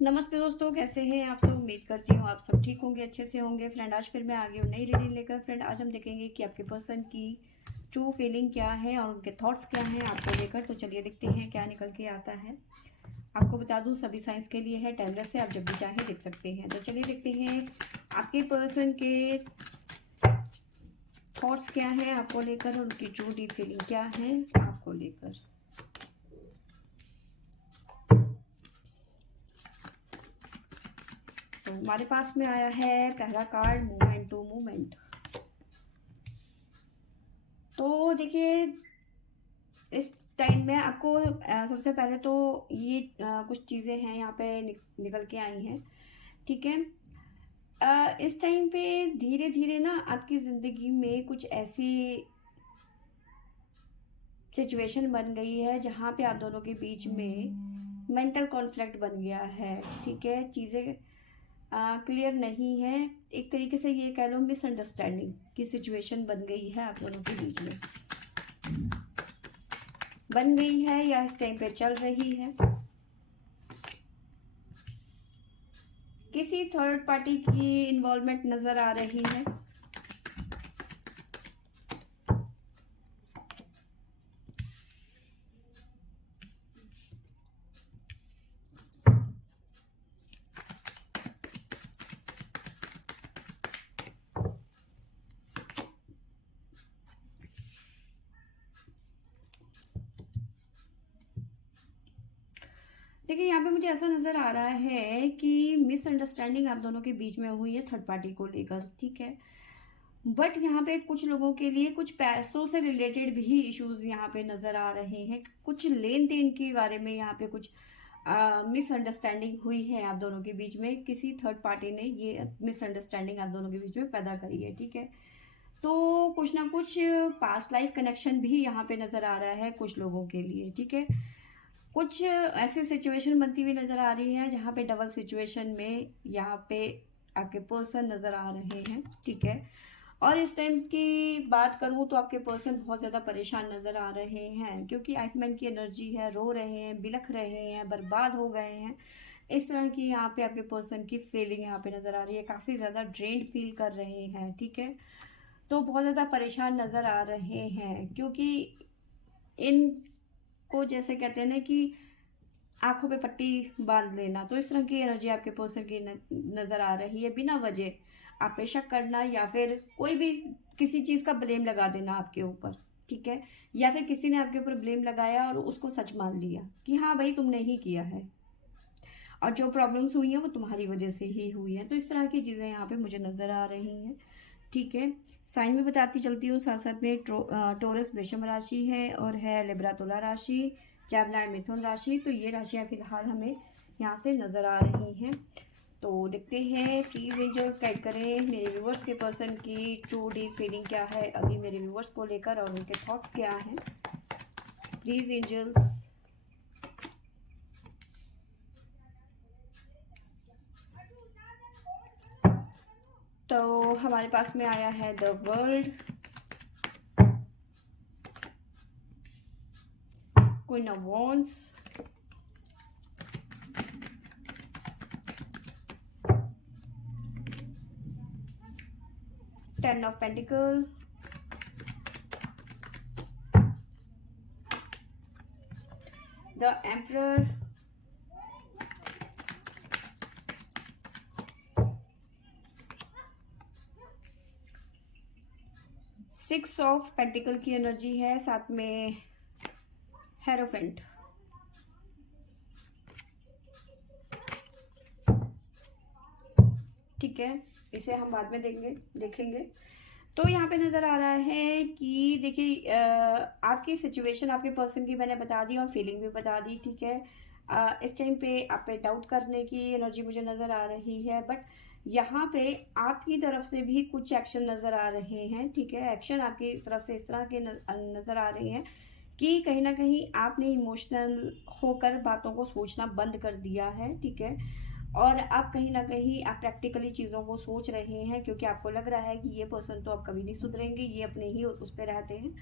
नमस्ते दोस्तों, कैसे हैं आप सब। उम्मीद करती हूँ आप सब ठीक होंगे, अच्छे से होंगे। फ्रेंड, आज फिर मैं आ गई हूँ नई रीडिंग लेकर। फ्रेंड, आज हम देखेंगे कि आपके पर्सन की ट्रू फीलिंग क्या है और उनके थॉट्स क्या हैं आपको लेकर। तो चलिए देखते हैं क्या निकल के आता है। आपको बता दूँ, सभी साइंस के लिए है, टाइमलेस से, आप जब भी चाहें देख सकते हैं। तो चलिए देखते हैं आपके पर्सन के थॉट्स क्या है आपको लेकर, उनकी ट्रू डीप फीलिंग क्या है आपको लेकर। तो हमारे पास में आया है पहला कार्ड, मूवमेंट टू मूवमेंट। तो देखिए, इस टाइम में आपको सबसे पहले तो ये कुछ चीज़ें हैं यहाँ पे निकल के आई हैं। ठीक है। इस टाइम पे धीरे धीरे ना आपकी ज़िंदगी में कुछ ऐसी सिचुएशन बन गई है जहाँ पे आप दोनों के बीच में मेंटल कॉन्फ्लिक्ट बन गया है। ठीक है, चीज़ें क्लियर नहीं है। एक तरीके से ये कह लो मिसअंडरस्टैंडिंग की सिचुएशन बन गई है आप दोनों के बीच में, बन गई है या इस टाइम पे चल रही है। किसी थर्ड पार्टी की इन्वॉल्वमेंट नज़र आ रही है। देखिए, यहाँ पे मुझे ऐसा नज़र आ रहा है कि मिसअंडरस्टैंडिंग आप दोनों के बीच में हुई है थर्ड पार्टी को लेकर। ठीक है, बट यहाँ पे कुछ लोगों के लिए कुछ पैसों से रिलेटेड भी इश्यूज यहाँ पे नज़र आ रहे हैं। कुछ लेन देन के बारे में यहाँ पे कुछ मिसअंडरस्टैंडिंग हुई है आप दोनों के बीच में। किसी थर्ड पार्टी ने ये मिसअंडरस्टैंडिंग आप दोनों के बीच में पैदा करी है। ठीक है, तो कुछ ना कुछ पास्ट लाइफ कनेक्शन भी यहाँ पे नज़र आ रहा है कुछ लोगों के लिए। ठीक है, कुछ ऐसी सिचुएशन बनती हुई नज़र आ रही है जहाँ पे डबल सिचुएशन में यहाँ पे आपके पर्सन नज़र आ रहे हैं। ठीक है, और इस टाइम की बात करूँ तो आपके पर्सन बहुत ज़्यादा परेशान नज़र आ रहे हैं, क्योंकि आइसमैन की एनर्जी है, रो रहे हैं, बिलख रहे हैं, बर्बाद हो गए हैं। इस तरह की यहाँ पे आपके पर्सन की फीलिंग यहाँ पे नज़र आ रही है। काफ़ी ज़्यादा ड्रेन्ड फील कर रहे हैं। ठीक है, तो बहुत ज़्यादा परेशान नज़र आ रहे हैं, क्योंकि इनको जैसे कहते हैं ना कि आंखों पे पट्टी बांध लेना, तो इस तरह की एनर्जी आपके पर्सन की नज़र आ रही है। बिना वजह आप पे शक करना या फिर कोई भी किसी चीज़ का ब्लेम लगा देना आपके ऊपर। ठीक है, या फिर किसी ने आपके ऊपर ब्लेम लगाया और उसको सच मान लिया कि हाँ भाई तुमने ही किया है और जो प्रॉब्लम्स हुई हैं वो तुम्हारी वजह से ही हुई हैं। तो इस तरह की चीज़ें यहाँ पे मुझे नज़र आ रही हैं। ठीक है, साइन भी बताती चलती हूँ साथ साथ में। टोरस वृषभ राशि है और है लिब्रा तुला राशि, जैमिनी मिथुन राशि। तो ये राशियाँ फिलहाल हमें यहाँ से नज़र आ रही हैं। तो देखते हैं प्लीज़ एंजल्स गाइड करें मेरे व्यूवर्स के पर्सन की ट्रू डीप फीलिंग क्या है अभी मेरे व्यूवर्स को लेकर, और उनके थॉट्स क्या हैं। Please angels. तो हमारे पास में आया है the world, queen of wands, ten of pentacle, the emperor, 6 of pentacle की एनर्जी है, साथ में हेरोफेंट। ठीक है, इसे हम बाद में देखेंगे। तो यहाँ पे नज़र आ रहा है कि देखिए, आपकी सिचुएशन आपके पर्सन की मैंने बता दी और फीलिंग भी बता दी। ठीक है, इस टाइम पे आप पे डाउट करने की एनर्जी मुझे नज़र आ रही है, बट यहाँ पे आपकी तरफ से भी कुछ एक्शन नज़र आ रहे हैं। ठीक है, एक्शन आपकी तरफ से इस तरह के नज़र आ रहे हैं कि कहीं ना कहीं आपने इमोशनल होकर बातों को सोचना बंद कर दिया है। ठीक है, और आप कहीं ना कहीं आप प्रैक्टिकली चीज़ों को सोच रहे हैं, क्योंकि आपको लग रहा है कि ये पर्सन तो अब कभी नहीं सुधरेंगे, ये अपने ही उस पर रहते हैं,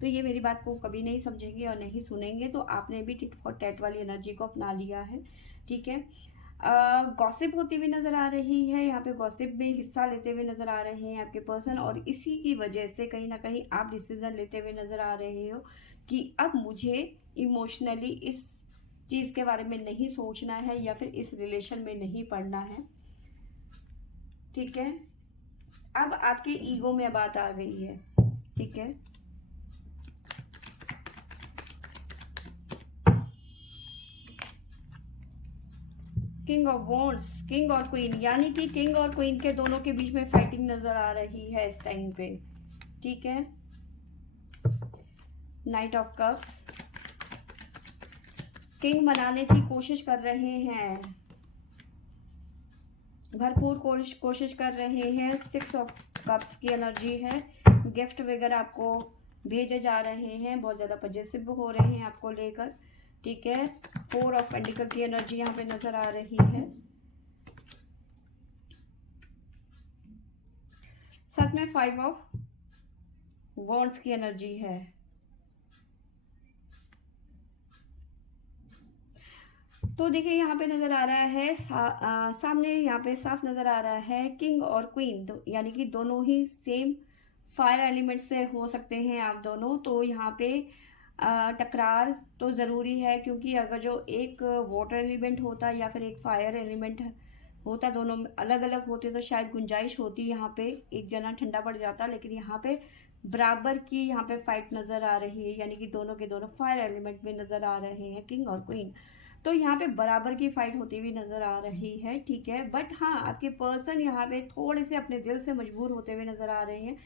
तो ये मेरी बात को कभी नहीं समझेंगे और नहीं सुनेंगे। तो आपने भी टिट फॉर टैट वाली एनर्जी को अपना लिया है। ठीक है, गॉसिप होती हुई नज़र आ रही है, यहाँ पे गॉसिप में हिस्सा लेते हुए नज़र आ रहे हैं आपके पर्सन, और इसी की वजह से कहीं ना कहीं आप डिसीजन लेते हुए नज़र आ रहे हो कि अब मुझे इमोशनली इस चीज़ के बारे में नहीं सोचना है या फिर इस रिलेशन में नहीं पड़ना है। ठीक है, अब आपके ईगो में बात आ गई है। ठीक है, किंग ऑफ वॉन्ड्स, किंग और क्वीन, यानी कि किंग और क्वीन के दोनों के बीच में फाइटिंग नजर आ रही है इस टाइम पे। ठीक है, नाइट ऑफ कप्स, किंग मनाने की कोशिश कर रहे हैं, भरपूर कोशिश कर रहे हैं। 6 ऑफ कप्स की एनर्जी है, गिफ्ट वगैरह आपको भेजे जा रहे हैं, बहुत ज़्यादा पॉजिटिव हो रहे हैं आपको लेकर। ठीक है, 4 ऑफ पेंटिकल की एनर्जी यहाँ पे नजर आ रही है, साथ में 5 ऑफ वॉन्ड्स की एनर्जी है। तो देखिए यहाँ पे नजर आ रहा है सामने यहाँ पे साफ नजर आ रहा है किंग और क्वीन, यानी कि दोनों ही सेम फायर एलिमेंट से हो सकते हैं आप दोनों। तो यहाँ पे टकरार तो ज़रूरी है, क्योंकि अगर जो एक वाटर एलिमेंट होता या फिर एक फायर एलिमेंट होता, दोनों अलग अलग होते तो शायद गुंजाइश होती, यहाँ पे एक जना ठंडा पड़ जाता। लेकिन यहाँ पे बराबर की यहाँ पे फाइट नज़र आ रही है, यानी कि दोनों के दोनों फायर एलिमेंट में नज़र आ रहे हैं किंग और क्वीन। तो यहाँ पे बराबर की फाइट होती हुई नज़र आ रही है। ठीक है, बट हाँ, आपके पर्सन यहाँ पे थोड़े से अपने दिल से मजबूर होते हुए नज़र आ रहे हैं,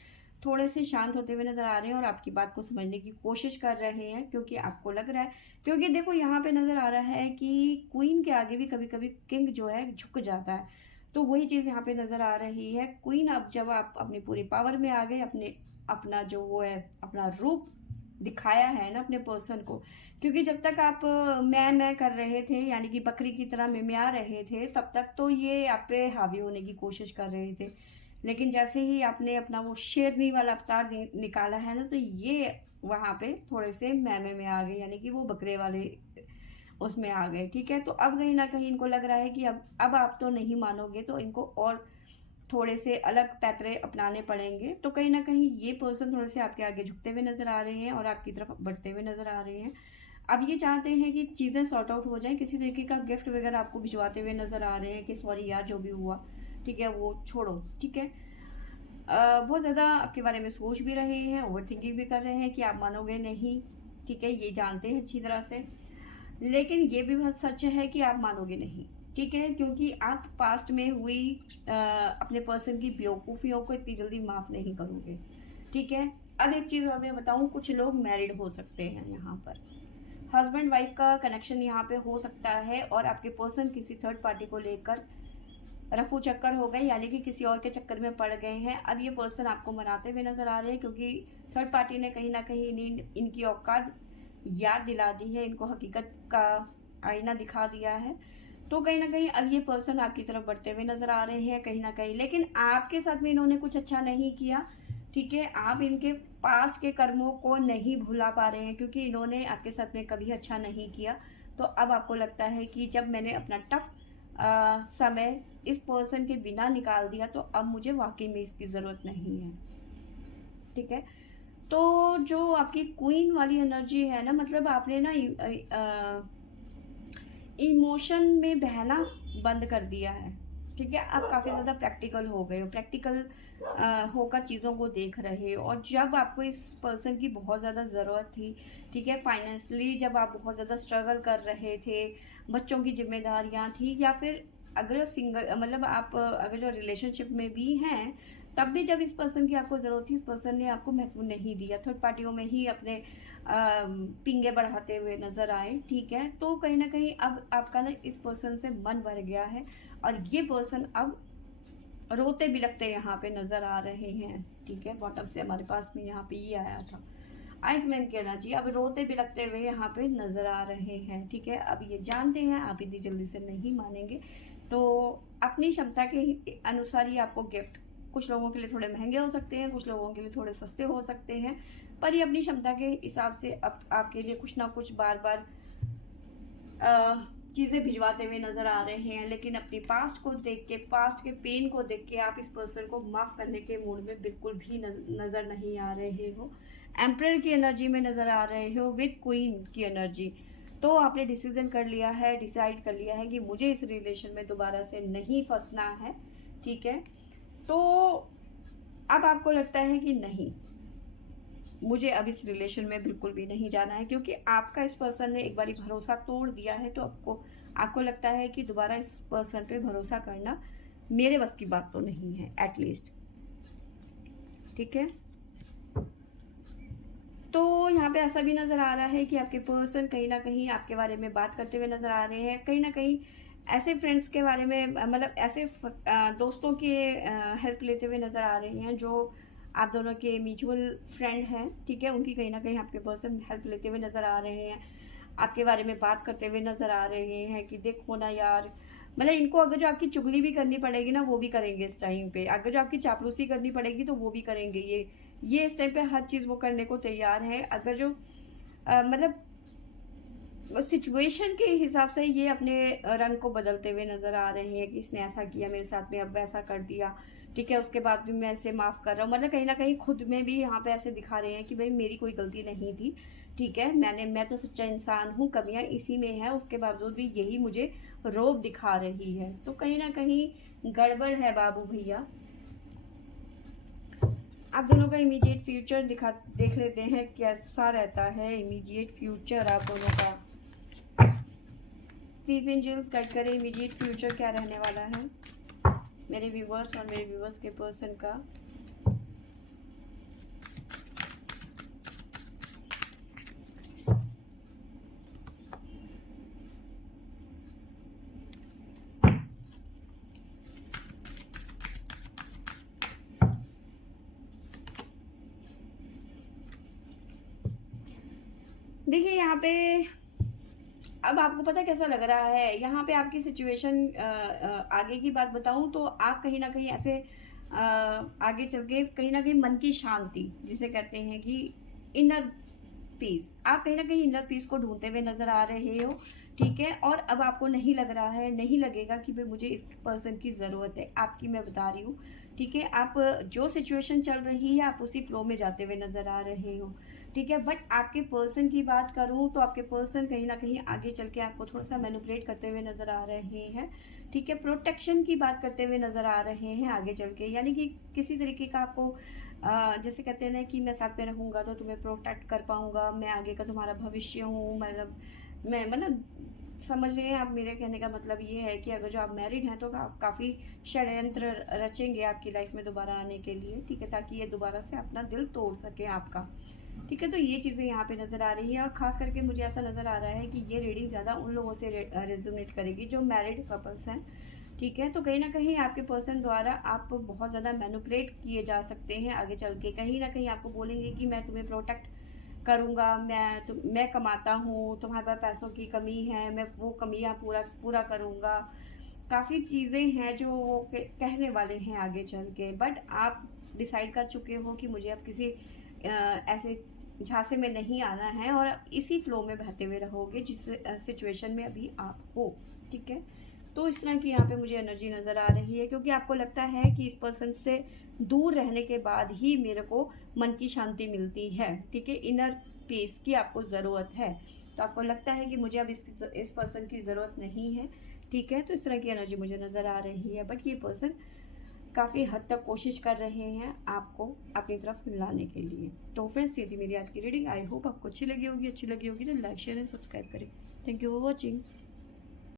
थोड़े से शांत होते हुए नज़र आ रहे हैं और आपकी बात को समझने की कोशिश कर रहे हैं, क्योंकि आपको लग रहा है, क्योंकि देखो यहाँ पे नज़र आ रहा है कि क्वीन के आगे भी कभी कभी किंग जो है झुक जाता है। तो वही चीज़ यहाँ पे नज़र आ रही है। क्वीन अब जब आप अपनी पूरी पावर में आ गए, अपना जो वो है अपना रूप दिखाया है ना अपने पर्सन को, क्योंकि जब तक आप मैं कर रहे थे, यानी कि बकरी की तरह मिमिया रहे थे, तब तक तो ये आप पे हावी होने की कोशिश कर रहे थे। लेकिन जैसे ही आपने अपना वो शेरनी वाला अवतार निकाला है ना, तो ये वहाँ पे थोड़े से मैमे में आ गए, यानी कि वो बकरे वाले उसमें आ गए। ठीक है, तो अब कहीं ना कहीं इनको लग रहा है कि अब आप तो नहीं मानोगे, तो इनको और थोड़े से अलग पैतरे अपनाने पड़ेंगे। तो कहीं ना कहीं ये पर्सन थोड़े से आपके आगे झुकते हुए नजर आ रहे हैं और आपकी तरफ बढ़ते हुए नजर आ रहे हैं। अब ये चाहते हैं कि चीज़ें सॉर्ट आउट हो जाए, किसी तरीके का गिफ्ट वगैरह आपको भिजवाते हुए नजर आ रहे हैं कि सॉरी यार जो भी हुआ, ठीक है, वो छोड़ो। ठीक है, बहुत ज़्यादा आपके बारे में सोच भी रहे हैं, ओवर थिंकिंग भी कर रहे हैं कि आप मानोगे नहीं। ठीक है, ये जानते हैं अच्छी तरह से, लेकिन ये भी बहुत सच है कि आप मानोगे नहीं। ठीक है, क्योंकि आप पास्ट में हुई अपने पर्सन की बेवकूफ़ियों को इतनी जल्दी माफ़ नहीं करोगे। ठीक है, अब एक चीज़ और मैं बताऊं, कुछ लोग मैरिड हो सकते हैं, यहाँ पर हस्बैंड वाइफ का कनेक्शन यहाँ पे हो सकता है, और आपके पर्सन किसी थर्ड पार्टी को लेकर रफू चक्कर हो गए, यानी कि किसी और के चक्कर में पड़ गए हैं। अब ये पर्सन आपको मनाते हुए नजर आ रहे हैं, क्योंकि थर्ड पार्टी ने कहीं ना कहीं इनकी औकात याद दिला दी है, इनको हकीकत का आईना दिखा दिया है। तो कहीं ना कहीं अब ये पर्सन आपकी तरफ बढ़ते हुए नजर आ रहे हैं कहीं ना कहीं, लेकिन आपके साथ में इन्होंने कुछ अच्छा नहीं किया। ठीक है, आप इनके पास्ट के कर्मों को नहीं भुला पा रहे हैं, क्योंकि इन्होंने आपके साथ में कभी अच्छा नहीं किया। तो अब आपको लगता है कि जब मैंने अपना टफ समय इस पर्सन के बिना निकाल दिया, तो अब मुझे वाकई में इसकी ज़रूरत नहीं है। ठीक है, तो जो आपकी क्वीन वाली एनर्जी है ना, मतलब आपने ना इमोशन में बहना बंद कर दिया है। ठीक है, आप काफ़ी ज़्यादा प्रैक्टिकल हो गए हो, प्रैक्टिकल होकर चीज़ों को देख रहे हो। और जब आपको इस पर्सन की बहुत ज़्यादा ज़रूरत थी, ठीक है, फाइनेंशियली जब आप बहुत ज़्यादा स्ट्रगल कर रहे थे, बच्चों की जिम्मेदारियां थी, या फिर अगर सिंगल मतलब आप अगर जो रिलेशनशिप में भी हैं, तब भी जब इस पर्सन की आपको ज़रूरत थी, इस पर्सन ने आपको महत्व नहीं दिया, थर्ड पार्टियों में ही अपने पिंगे बढ़ाते हुए नजर आए। ठीक है, तो कहीं ना कहीं अब आपका ना इस पर्सन से मन भर गया है, और ये पर्सन अब रोते बिलखते यहाँ पे नजर आ रहे हैं। ठीक है, बॉटम से हमारे पास में यहाँ पे ये आया था, आइसमैन कहना चाहिए, अब रोते बिलखते हुए यहाँ पे नजर आ रहे हैं। ठीक है, अब ये जानते हैं आप इतनी जल्दी से नहीं मानेंगे, तो अपनी क्षमता के अनुसार ही आपको गिफ्ट, कुछ लोगों के लिए थोड़े महंगे हो सकते हैं, कुछ लोगों के लिए थोड़े सस्ते हो सकते हैं, पर ये अपनी क्षमता के हिसाब से आपके लिए कुछ ना कुछ बार बार चीज़ें भिजवाते हुए नज़र आ रहे हैं, लेकिन अपनी पास्ट को देख के, पास्ट के पेन को देख के आप इस पर्सन को माफ़ करने के मूड में बिल्कुल भी नज़र नहीं आ रहे हो। एम्परर की एनर्जी में नज़र आ रहे हो विद क्वीन की एनर्जी। तो आपने डिसीजन कर लिया है, डिसाइड कर लिया है कि मुझे इस रिलेशन में दोबारा से नहीं फंसना है, ठीक है। तो अब आपको लगता है कि नहीं, मुझे अब इस रिलेशन में बिल्कुल भी नहीं जाना है, क्योंकि आपका इस पर्सन ने एक बारी भरोसा तोड़ दिया है। तो आपको लगता है कि दोबारा इस पर्सन पे भरोसा करना मेरे बस की बात तो नहीं है एटलीस्ट, ठीक है। तो यहाँ पे ऐसा भी नज़र आ रहा है कि आपके पर्सन कहीं ना कहीं आपके बारे में बात करते हुए नज़र आ रहे हैं, कहीं ना कहीं ऐसे फ्रेंड्स के बारे में, मतलब ऐसे दोस्तों के हेल्प लेते हुए नज़र आ रहे हैं जो आप दोनों के म्यूचुअल फ्रेंड हैं, ठीक है। उनकी कहीं ना कहीं आपके पर्सन हेल्प लेते हुए नज़र आ रहे हैं, आपके बारे में बात करते हुए नज़र आ रहे हैं कि देखो ना यार, मतलब इनको अगर जो आपकी चुगली भी करनी पड़ेगी ना, वो भी करेंगे इस टाइम पे। अगर जो आपकी चापलूसी करनी पड़ेगी तो वो भी करेंगे। ये इस टाइम पे हर चीज़ वो करने को तैयार है। अगर जो मतलब सिचुएशन के हिसाब से ये अपने रंग को बदलते हुए नज़र आ रहे हैं कि इसने ऐसा किया मेरे साथ में, अब वैसा कर दिया, ठीक है। उसके बाद भी मैं इसे माफ़ कर रहा हूँ, मतलब कहीं ना कहीं खुद में भी यहाँ पे ऐसे दिखा रहे हैं कि भाई मेरी कोई गलती नहीं थी, ठीक है। मैं तो सच्चा इंसान हूँ, कमियाँ इसी में है, उसके बावजूद भी यही मुझे रोब दिखा रही है। तो कहीं ना कहीं गड़बड़ है बाबू भैया। आप दोनों का इमीडिएट फ्यूचर देख लेते हैं कैसा रहता है इमीडिएट फ्यूचर आप दोनों का। प्लीज एंजल्स गाइड करें इमीडिएट फ्यूचर क्या रहने वाला है मेरे व्यूवर्स और मेरे व्यूवर्स के पर्सन का। देखिए यहाँ पे अब आपको पता कैसा लग रहा है, यहाँ पे आपकी सिचुएशन, आगे की बात बताऊं तो आप कहीं ना कहीं ऐसे आगे चल के कहीं ना कहीं मन की शांति जिसे कहते हैं कि इनर पीस, आप कहीं ना कहीं इनर पीस को ढूंढते हुए नजर आ रहे हो, ठीक है। और अब आपको नहीं लग रहा है, नहीं लगेगा कि भाई मुझे इस पर्सन की ज़रूरत है, आपकी मैं बता रही हूँ, ठीक है। आप जो सिचुएशन चल रही है आप उसी फ्लो में जाते हुए नजर आ रहे हो, ठीक है। बट आपके पर्सन की बात करूँ तो आपके पर्सन कहीं ना कहीं आगे चल के आपको थोड़ा सा मैनिपुलेट करते हुए नजर आ रहे हैं, ठीक है। प्रोटेक्शन की बात करते हुए नजर आ रहे हैं आगे चल के, यानी कि किसी तरीके का आपको जैसे कहते हैं ना कि मैं साथ में रहूंगा तो तुम्हें प्रोटेक्ट कर पाऊंगा, मैं आगे का तुम्हारा भविष्य हूँ, मैं मतलब समझ रहे हैं आप। मेरे कहने का मतलब ये है कि अगर जो आप मैरिड हैं तो काफ़ी षड्यंत्र रचेंगे आपकी लाइफ में दोबारा आने के लिए, ठीक है, ताकि ये दोबारा से अपना दिल तोड़ सके आपका, ठीक है। तो ये चीज़ें यहाँ पे नज़र आ रही है, और ख़ास करके मुझे ऐसा नज़र आ रहा है कि ये रीडिंग ज़्यादा उन लोगों से रेजोनेट करेगी जो मैरिड कपल्स हैं, ठीक है। तो कहीं ना कहीं आपके पर्सन द्वारा आप बहुत ज़्यादा मैनिपुलेट किए जा सकते हैं आगे चल के। कहीं ना कहीं आपको बोलेंगे कि मैं तुम्हें प्रोटेक्ट करूँगा, मैं कमाता हूँ, तुम्हारे पास पैसों की कमी है, मैं वो कमियाँ पूरा करूँगा। काफ़ी चीज़ें हैं जो वो कहने वाले हैं आगे चल के, बट आप डिसाइड कर चुके हो कि मुझे अब किसी ऐसे झांसे में नहीं आना है, और इसी फ्लो में बहते हुए रहोगे जिस सिचुएशन में अभी आप हो, ठीक है। तो इस तरह की यहाँ पे मुझे एनर्जी नज़र आ रही है, क्योंकि आपको लगता है कि इस पर्सन से दूर रहने के बाद ही मेरे को मन की शांति मिलती है, ठीक है। इनर पीस की आपको ज़रूरत है, तो आपको लगता है कि मुझे अब इस पर्सन की ज़रूरत नहीं है, ठीक है। तो इस तरह की एनर्जी मुझे नज़र आ रही है, बट ये पर्सन काफ़ी हद तक कोशिश कर रहे हैं आपको अपनी तरफ मिलाने के लिए। तो फ्रेंड्स, ये थी मेरी आज की रीडिंग। आई होप आपको अच्छी लगी होगी तो लाइक शेयर एंड सब्सक्राइब करें। Thank you for watching.